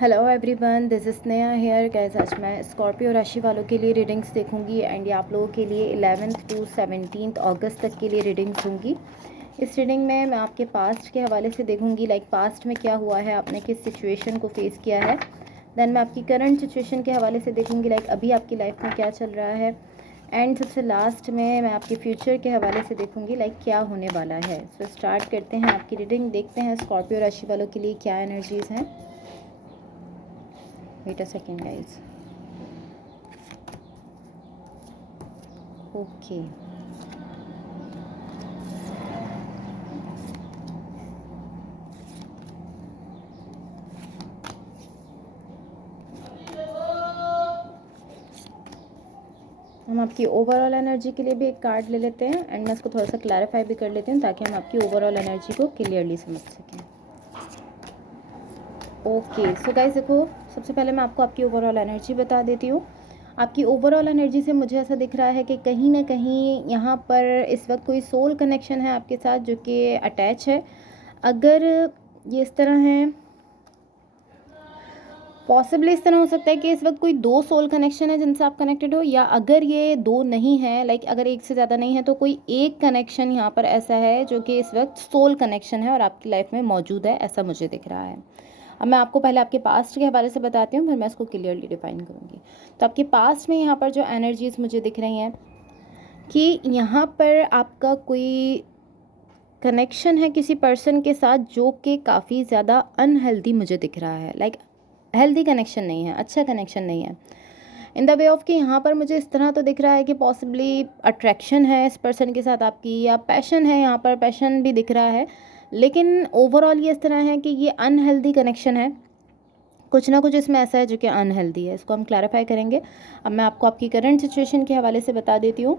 Hello everyone, this is Sneha here. Guys, आज मैं Scorpio राशि वालों के लिए रीडिंग्स देखूंगी एंड ये आप लोगों के लिए 11th टू 17th अगस्त तक के लिए रीडिंग्स होंगी। इस रीडिंग में मैं आपके पास्ट के हवाले से देखूंगी, लाइक पास्ट में क्या हुआ है, आपने किस सिचुएशन को फेस किया है। देन मैं आपकी करंट सिचुएशन के हवाले से देखूंगी, लाइक अभी आपकी लाइफ में क्या चल रहा है। एंड सबसे लास्ट में मैं आपके फ्यूचर के हवाले से देखूंगी, लाइक क्या होने वाला है। सो स्टार्ट करते हैं आपकी रीडिंग, देखते हैं स्कॉर्पियो राशि वालों के लिए क्या एनर्जीज़ हैं। Wait a second guys. Okay, हम आपकी ओवरऑल एनर्जी के लिए भी एक कार्ड ले लेते हैं एंड मैं इसको थोड़ा सा क्लैरिफाई भी कर लेती हूँ ताकि हम आपकी ओवरऑल एनर्जी को क्लियरली समझ सकें। ओके सो गाइज देखो, सबसे पहले मैं आपको आपकी ओवरऑल एनर्जी बता देती हूँ। आपकी ओवरऑल एनर्जी से मुझे ऐसा दिख रहा है कि कहीं ना कहीं यहाँ पर इस वक्त कोई सोल कनेक्शन है आपके साथ जो कि अटैच है। अगर ये इस तरह है, पॉसिबली इस तरह हो सकता है कि इस वक्त कोई दो सोल कनेक्शन है जिनसे आप कनेक्टेड हो, या अगर ये दो नहीं है, लाइक अगर एक से ज़्यादा नहीं है, तो कोई एक कनेक्शन यहाँ पर ऐसा है जो कि इस वक्त सोल कनेक्शन है और आपकी लाइफ में मौजूद है, ऐसा मुझे दिख रहा है। अब मैं आपको पहले आपके पास्ट के हवाले से बताती हूँ, फिर मैं इसको क्लियरली डिफाइन करूँगी। तो आपके पास्ट में यहाँ पर जो एनर्जीज मुझे दिख रही हैं कि यहाँ पर आपका कोई कनेक्शन है किसी पर्सन के साथ जो कि काफ़ी ज़्यादा अनहेल्दी मुझे दिख रहा है। लाइक हेल्दी कनेक्शन नहीं है, अच्छा कनेक्शन नहीं है। इन द वे ऑफ कि यहाँ पर मुझे इस तरह तो दिख रहा है कि पॉसिबली अट्रैक्शन है इस पर्सन के साथ आपकी, या पैशन है, यहाँ पर पैशन भी दिख रहा है। लेकिन ओवरऑल ये इस तरह है कि ये अनहेल्दी कनेक्शन है। कुछ ना कुछ इसमें ऐसा है जो कि अनहेल्दी है, इसको हम क्लैरिफाई करेंगे। अब मैं आपको आपकी करंट सिचुएशन के हवाले से बता देती हूँ।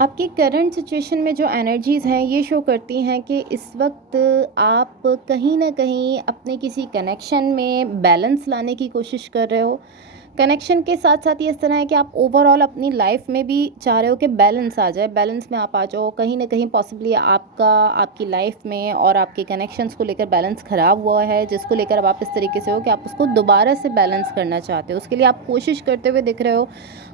आपकी करंट सिचुएशन में जो एनर्जीज़ हैं ये शो करती हैं कि इस वक्त आप कहीं ना कहीं अपने किसी कनेक्शन में बैलेंस लाने की कोशिश कर रहे हो। कनेक्शन के साथ साथ ये इस तरह है कि आप ओवरऑल अपनी लाइफ में भी चाह रहे हो कि बैलेंस आ जाए, बैलेंस में आप आ जाओ। कहीं ना कहीं पॉसिबली आपकी लाइफ में और आपके कनेक्शंस को लेकर बैलेंस ख़राब हुआ है, जिसको लेकर अब आप इस तरीके से हो कि आप उसको दोबारा से बैलेंस करना चाहते हो। उसके लिए आप कोशिश करते हुए दिख रहे हो।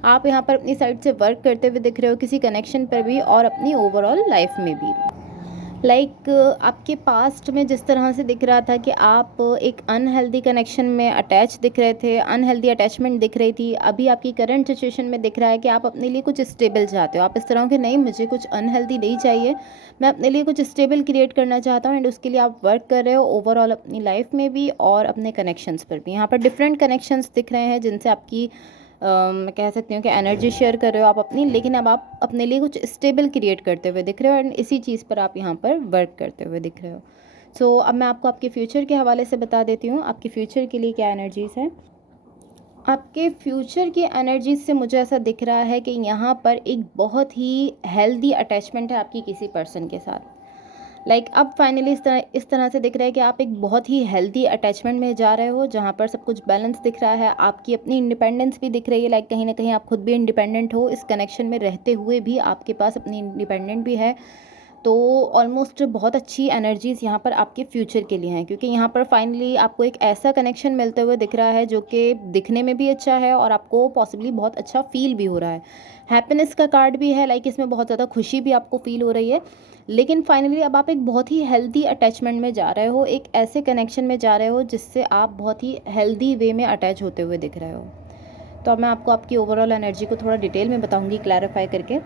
आप यहाँ पर अपनी साइड से वर्क करते हुए दिख रहे हो किसी कनेक्शन पर भी और अपनी ओवरऑल लाइफ में भी। लाइक आपके पास्ट में जिस तरह से दिख रहा था कि आप एक अनहेल्दी कनेक्शन में अटैच दिख रहे थे, अनहेल्दी अटैचमेंट दिख रही थी, अभी आपकी करंट सिचुएशन में दिख रहा है कि आप अपने लिए कुछ स्टेबल चाहते हो। आप इस तरह के नहीं, मुझे कुछ अनहेल्दी नहीं चाहिए, मैं अपने लिए कुछ स्टेबल क्रिएट करना चाहता हूँ एंड उसके लिए आप वर्क कर रहे हो ओवरऑल अपनी लाइफ में भी और अपने कनेक्शंस पर भी। यहाँ पर डिफरेंट कनेक्शंस दिख रहे हैं जिनसे आपकी मैं कह सकती हूँ कि एनर्जी शेयर कर रहे हो आप अपनी, लेकिन अब आप अपने लिए कुछ स्टेबल क्रिएट करते हुए दिख रहे हो एंड इसी चीज़ पर आप यहाँ पर वर्क करते हुए दिख रहे हो। सो अब मैं आपको आपके फ्यूचर के हवाले से बता देती हूँ आपके फ्यूचर के लिए क्या एनर्जीज़ हैं। आपके फ्यूचर की एनर्जीज से मुझे ऐसा दिख रहा है कि यहाँ पर एक बहुत ही हेल्दी अटैचमेंट है आपकी किसी पर्सन के साथ। अब फाइनली इस तरह से दिख रहा है कि आप एक बहुत ही हेल्दी अटैचमेंट में जा रहे हो जहाँ पर सब कुछ बैलेंस दिख रहा है, आपकी अपनी इंडिपेंडेंस भी दिख रही है। कहीं ना कहीं आप खुद भी इंडिपेंडेंट हो, इस कनेक्शन में रहते हुए भी आपके पास अपनी इंडिपेंडेंट भी है। तो ऑलमोस्ट बहुत अच्छी एनर्जीज़ यहाँ पर आपके फ्यूचर के लिए हैं, क्योंकि यहाँ पर फाइनली आपको एक ऐसा कनेक्शन मिलते हुए दिख रहा है जो कि दिखने में भी अच्छा है और आपको पॉसिबली बहुत अच्छा फील भी हो रहा है। हैप्पीनेस का कार्ड भी है, इसमें बहुत ज़्यादा खुशी भी आपको फील हो रही है। लेकिन फाइनली अब आप एक बहुत ही हेल्दी अटैचमेंट में जा रहे हो, एक ऐसे कनेक्शन में जा रहे हो जिससे आप बहुत ही हेल्दी वे में अटैच होते हुए दिख रहे हो। तो अब मैं आपको आपकी ओवरऑल एनर्जी को थोड़ा डिटेल में बताऊंगी क्लैरिफाई करके।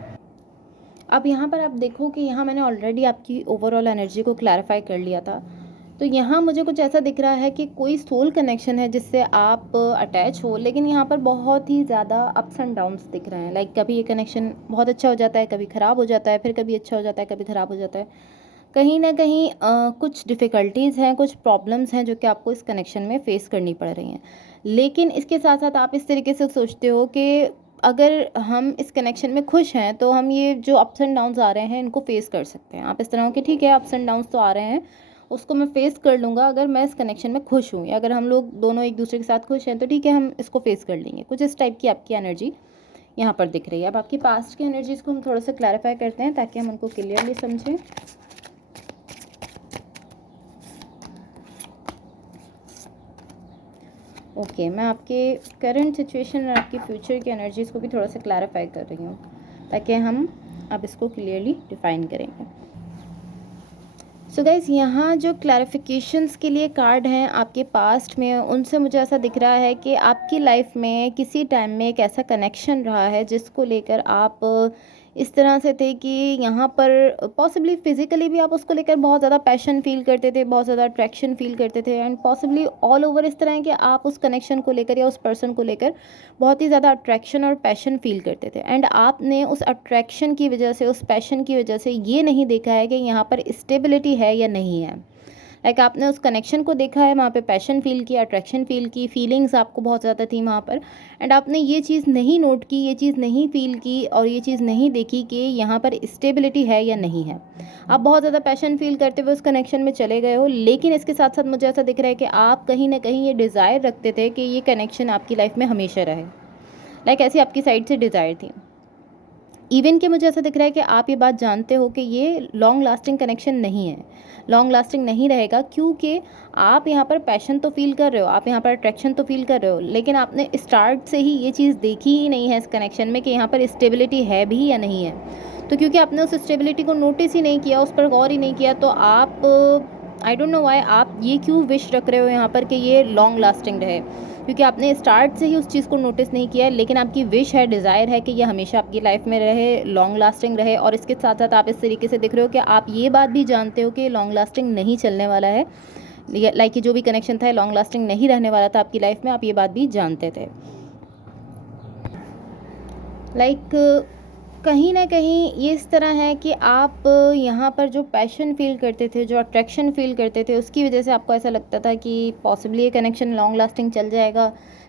अब यहाँ पर आप देखो कि यहाँ मैंने ऑलरेडी आपकी ओवरऑल एनर्जी को क्लैरिफाई कर लिया था। तो यहाँ मुझे कुछ ऐसा दिख रहा है कि कोई सोल कनेक्शन है जिससे आप अटैच हो, लेकिन यहाँ पर बहुत ही ज़्यादा अप्स एंड डाउन्स दिख रहे हैं। कभी ये कनेक्शन बहुत अच्छा हो जाता है, कभी ख़राब हो जाता है, फिर कभी अच्छा हो जाता है, कभी ख़राब हो जाता है। कहीं ना कहीं कुछ डिफ़िकल्टीज़ हैं, कुछ प्रॉब्लम्स हैं जो कि आपको इस कनेक्शन में फ़ेस करनी पड़ रही हैं। लेकिन इसके साथ साथ आप इस तरीके से सोचते हो कि अगर हम इस कनेक्शन में खुश हैं तो हम ये जो अप्स एंड डाउन्स आ रहे हैं इनको फेस कर सकते हैं। आप इस तरह हो कि ठीक है, अप्स एंड डाउन्स तो आ रहे हैं, उसको मैं फेस कर लूँगा अगर मैं इस कनेक्शन में खुश हूँ, या अगर हम लोग दोनों एक दूसरे के साथ खुश हैं तो ठीक है, हम इसको फेस कर लेंगे। कुछ इस टाइप की आपकी एनर्जी यहाँ पर दिख रही है। अब आपकी पास्ट की एनर्जीज़ को हम थोड़ा सा क्लैरिफाई करते हैं ताकि हम उनको क्लियरली समझें। ओके, मैं आपके करंट सिचुएशन और आपकी फ्यूचर की एनर्जीज़ को भी थोड़ा सा क्लैरिफाई कर रही हूँ, ताकि हम अब इसको क्लियरली डिफाइन करेंगे। सो गाइज़, यहाँ जो क्लैरिफिकेशंस के लिए कार्ड हैं आपके पास्ट में, उनसे मुझे ऐसा दिख रहा है कि आपकी लाइफ में किसी टाइम में एक ऐसा कनेक्शन रहा है जिसको लेकर आप इस तरह से थे कि यहाँ पर पॉसिबली फिज़िकली भी आप उसको लेकर बहुत ज़्यादा पैशन फील करते थे, बहुत ज़्यादा अट्रैक्शन फील करते थे, एंड पॉसिबली ऑल ओवर इस तरह है कि आप उस कनेक्शन को लेकर या उस पर्सन को लेकर बहुत ही ज़्यादा अट्रैक्शन और पैशन फील करते थे, एंड आपने उस अट्रैक्शन की वजह से, उस पैशन की वजह से ये नहीं देखा है कि यहाँ पर स्टेबिलिटी है या नहीं है। लाइक आपने उस कनेक्शन को देखा है, वहाँ पे पैशन फील किया, अट्रैक्शन फील की, फीलिंग्स आपको बहुत ज़्यादा थी वहाँ पर, एंड आपने ये चीज़ नहीं नोट की, ये चीज़ नहीं फील की और ये चीज़ नहीं देखी कि यहाँ पर स्टेबिलिटी है या नहीं है। आप बहुत ज़्यादा पैशन फील करते हुए उस कनेक्शन में चले गए हो, लेकिन इसके साथ साथ मुझे ऐसा दिख रहा है कि आप कहीं ना कहीं ये डिज़ायर रखते थे कि ये कनेक्शन आपकी लाइफ में हमेशा रहे। लाइक ऐसी आपकी साइड से डिज़ायर थी। इवन कि मुझे ऐसा दिख रहा है कि आप ये बात जानते हो कि ये लॉन्ग लास्टिंग कनेक्शन नहीं है, लॉन्ग लास्टिंग नहीं रहेगा, क्योंकि आप यहाँ पर पैशन तो फील कर रहे हो, आप यहाँ पर अट्रैक्शन तो फील कर रहे हो, लेकिन आपने स्टार्ट से ही ये चीज़ देखी ही नहीं है इस कनेक्शन में कि यहाँ पर स्टेबिलिटी है भी या नहीं है। तो क्योंकि आपने उस स्टेबिलिटी को नोटिस ही नहीं किया, उस पर गौर ही नहीं किया, तो आप आई डोंट नो वाई आप ये क्यों विश रख रहे हो यहाँ पर कि ये लॉन्ग लास्टिंग रहे, क्योंकि आपने स्टार्ट से ही उस चीज़ को नोटिस नहीं किया है, लेकिन आपकी विश है, डिज़ायर है कि ये हमेशा आपकी लाइफ में रहे, लॉन्ग लास्टिंग रहे। और इसके साथ साथ आप इस तरीके से दिख रहे हो कि आप ये बात भी जानते हो कि लॉन्ग लास्टिंग नहीं चलने वाला है, लाइक जो भी कनेक्शन था लॉन्ग लास्टिंग नहीं रहने वाला था आपकी लाइफ में, आप ये बात भी जानते थे। लाइक कहीं ना कहीं ये इस तरह है कि आप यहाँ पर जो पैशन फील करते थे, जो अट्रैक्शन फील करते थे, उसकी वजह से आपको ऐसा लगता था कि पॉसिबली ये कनेक्शन लॉन्ग लास्टिंग चल जाएगा,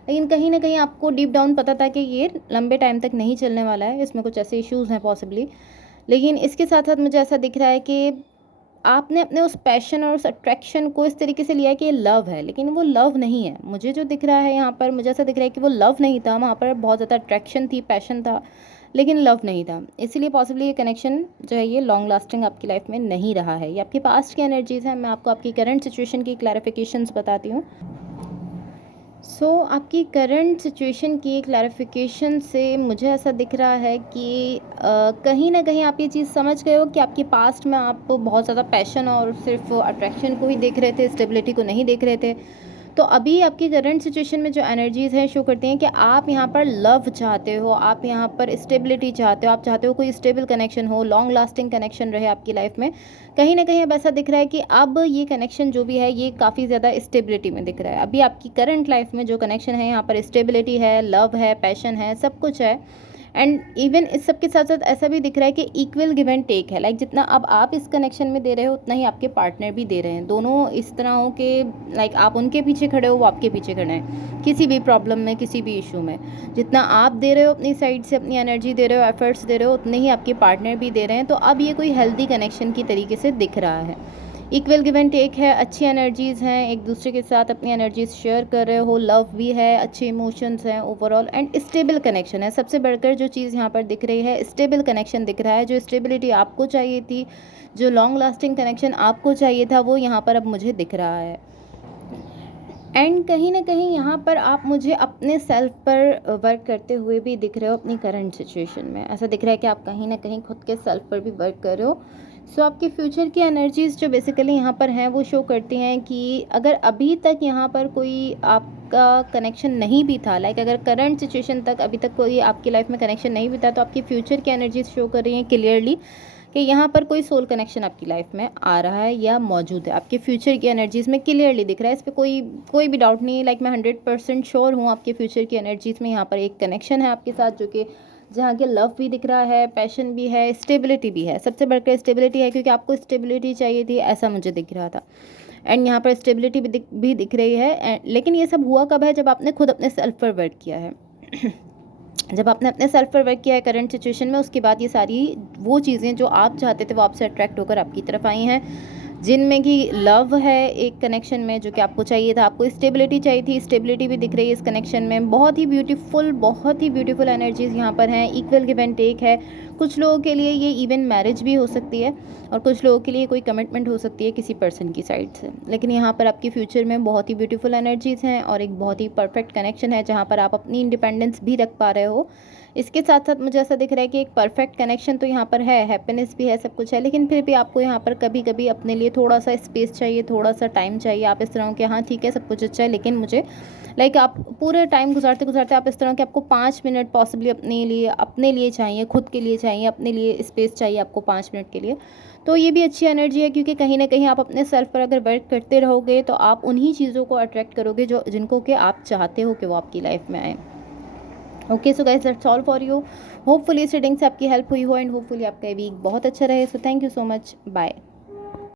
लेकिन कहीं ना कहीं आपको डीप डाउन पता था कि ये लंबे टाइम तक नहीं चलने वाला है, इसमें कुछ ऐसे इश्यूज़ हैं पॉसिबली। लेकिन इसके साथ साथ मुझे ऐसा दिख रहा है कि आपने अपने उस पैशन और उस अट्रैक्शन को इस तरीके से लिया है कि ये लव है, लेकिन वो लव नहीं है। मुझे जो दिख रहा है यहाँ पर, मुझे ऐसा दिख रहा है कि वो लव नहीं था, वहाँ पर बहुत ज़्यादा अट्रैक्शन थी, पैशन था, लेकिन लव नहीं था। इसीलिए पॉसिबली ये कनेक्शन जो है ये लॉन्ग लास्टिंग आपकी लाइफ में नहीं रहा है। ये आपके पास्ट की एनर्जीज़ हैं। मैं आपको आपकी करंट सिचुएशन की क्लैरिफिकेशंस बताती हूँ। आपकी करंट सिचुएशन की क्लैरिफिकेशन से मुझे ऐसा दिख रहा है कि कहीं ना कहीं आप ये चीज़ समझ गए हो कि आपके पास्ट में आप बहुत ज़्यादा पैशन और सिर्फ अट्रैक्शन को ही देख रहे थे, स्टेबिलिटी को नहीं देख रहे थे। तो अभी आपकी करंट सिचुएशन में जो एनर्जीज़ हैं शो करती हैं कि आप यहाँ पर लव चाहते हो, आप यहाँ पर स्टेबिलिटी चाहते हो, आप चाहते हो कोई स्टेबल कनेक्शन हो, लॉन्ग लास्टिंग कनेक्शन रहे आपकी लाइफ में। कहीं ना कहीं अब ऐसा दिख रहा है कि अब ये कनेक्शन जो भी है ये काफ़ी ज़्यादा स्टेबिलिटी में दिख रहा है। अभी आपकी करंट लाइफ में जो कनेक्शन है यहाँ पर स्टेबिलिटी है, लव है, पैशन है, सब कुछ है। एंड इवन इस सब के साथ साथ ऐसा भी दिख रहा है कि इक्वल गिव एंड टेक है। लाइक जितना अब आप इस कनेक्शन में दे रहे हो उतना ही आपके पार्टनर भी दे रहे हैं। दोनों इस तरह हो कि लाइक आप उनके पीछे खड़े हो, वो आपके पीछे खड़े हैं किसी भी प्रॉब्लम में, किसी भी इशू में। जितना आप दे रहे हो अपनी साइड से, अपनी एनर्जी दे रहे हो, एफर्ट्स दे रहे हो, उतने ही आपके पार्टनर भी दे रहे हैं। तो अब ये कोई हेल्दी कनेक्शन की तरीके से दिख रहा है। इक्वल गिव एंड टेक है, अच्छी एनर्जीज़ हैं, एक दूसरे के साथ अपनी एनर्जीज शेयर कर रहे हो, लव भी है, अच्छे इमोशंस हैं ओवरऑल, एंड स्टेबल कनेक्शन है। सबसे बढ़कर जो चीज़ यहाँ पर दिख रही है, स्टेबल कनेक्शन दिख रहा है। जो स्टेबिलिटी आपको चाहिए थी, जो लॉन्ग लास्टिंग कनेक्शन आपको चाहिए था, वो यहाँ पर अब मुझे दिख रहा है। एंड कहीं ना कहीं यहाँ पर आप मुझे अपने सेल्फ पर वर्क करते हुए भी दिख रहे हो अपनी करंट सिचुएशन में। ऐसा दिख रहा है कि आप कहीं ना कहीं खुद के सेल्फ पर भी वर्क कर रहे हो। आपकी फ्यूचर की एनर्जीज़ जो बेसिकली यहाँ पर हैं वो शो करती हैं कि अगर अभी तक यहाँ पर कोई आपका कनेक्शन नहीं भी था, लाइक अगर करंट सिचुएशन तक अभी तक कोई आपकी लाइफ में कनेक्शन नहीं भी था, तो आपकी फ्यूचर की एनर्जीज शो कर रही हैं क्लियरली कि यहाँ पर कोई सोल कनेक्शन आपकी लाइफ में आ रहा है या मौजूद है। आपके फ्यूचर की एनर्जीज़ में क्लियरली दिख रहा है, इस पर कोई भी डाउट नहीं है। लाइक मैं 100% श्योर हूँ आपके फ्यूचर की एनर्जीज़ में यहाँ पर एक कनेक्शन है आपके साथ, जो कि जहाँ के लव भी दिख रहा है, पैशन भी है, स्टेबिलिटी भी है। सबसे बढ़कर स्टेबिलिटी है, क्योंकि आपको स्टेबिलिटी चाहिए थी, ऐसा मुझे दिख रहा था। एंड यहाँ पर स्टेबिलिटी भी दिख रही है। लेकिन ये सब हुआ कब है? जब आपने खुद अपने सेल्फ पर वर्क किया है। जब आपने अपने सेल्फ पर वर्क किया है करंट सिचुएशन में, उसके बाद ये सारी वो चीज़ें जो आप चाहते थे वो आपसे अट्रैक्ट होकर आपकी तरफ आई हैं। जिनमें कि लव है एक कनेक्शन में जो कि आपको चाहिए था, आपको स्टेबिलिटी चाहिए थी, स्टेबिलिटी भी दिख रही है इस कनेक्शन में। बहुत ही ब्यूटीफुल एनर्जीज़ यहाँ पर हैं, इक्वल गिव एंड टेक है। कुछ लोगों के लिए ये इवन मैरिज भी हो सकती है और कुछ लोगों के लिए कोई कमिटमेंट हो सकती है किसी पर्सन की साइड से। लेकिन यहाँ पर आपके फ्यूचर में बहुत ही ब्यूटीफुल एनर्जीज़ हैं और एक बहुत ही परफेक्ट कनेक्शन है जहाँ पर आप अपनी इंडिपेंडेंस भी रख पा रहे हो। इसके साथ साथ मुझे ऐसा दिख रहा है कि एक परफेक्ट कनेक्शन तो यहाँ पर है, हैप्पीनेस भी है, सब कुछ है, लेकिन फिर भी आपको यहाँ पर कभी कभी अपने लिए थोड़ा सा स्पेस चाहिए, थोड़ा सा टाइम चाहिए। आप इस तरह के, हाँ ठीक है सब कुछ अच्छा है लेकिन मुझे आप पूरे टाइम गुजारते गुजारते आप इस तरह के, आपको 5 मिनट पॉसिबली अपने लिए चाहिए, खुद के लिए चाहिए, अपने लिए स्पेस चाहिए आपको 5 मिनट के लिए। तो ये भी अच्छी एनर्जी है क्योंकि कहीं ना कहीं आप अपने सेल्फ पर अगर वर्क करते रहोगे तो आप उन्हीं चीज़ों को अट्रैक्ट करोगे जो जिनको कि आप चाहते हो कि वो आपकी लाइफ में आए। Okay so guys that's all for you. Hopefully इस रीडिंग से आपकी हेल्प हुई हो एंड होपफुली आपका वीक बहुत अच्छा रहे। So thank you so much, bye.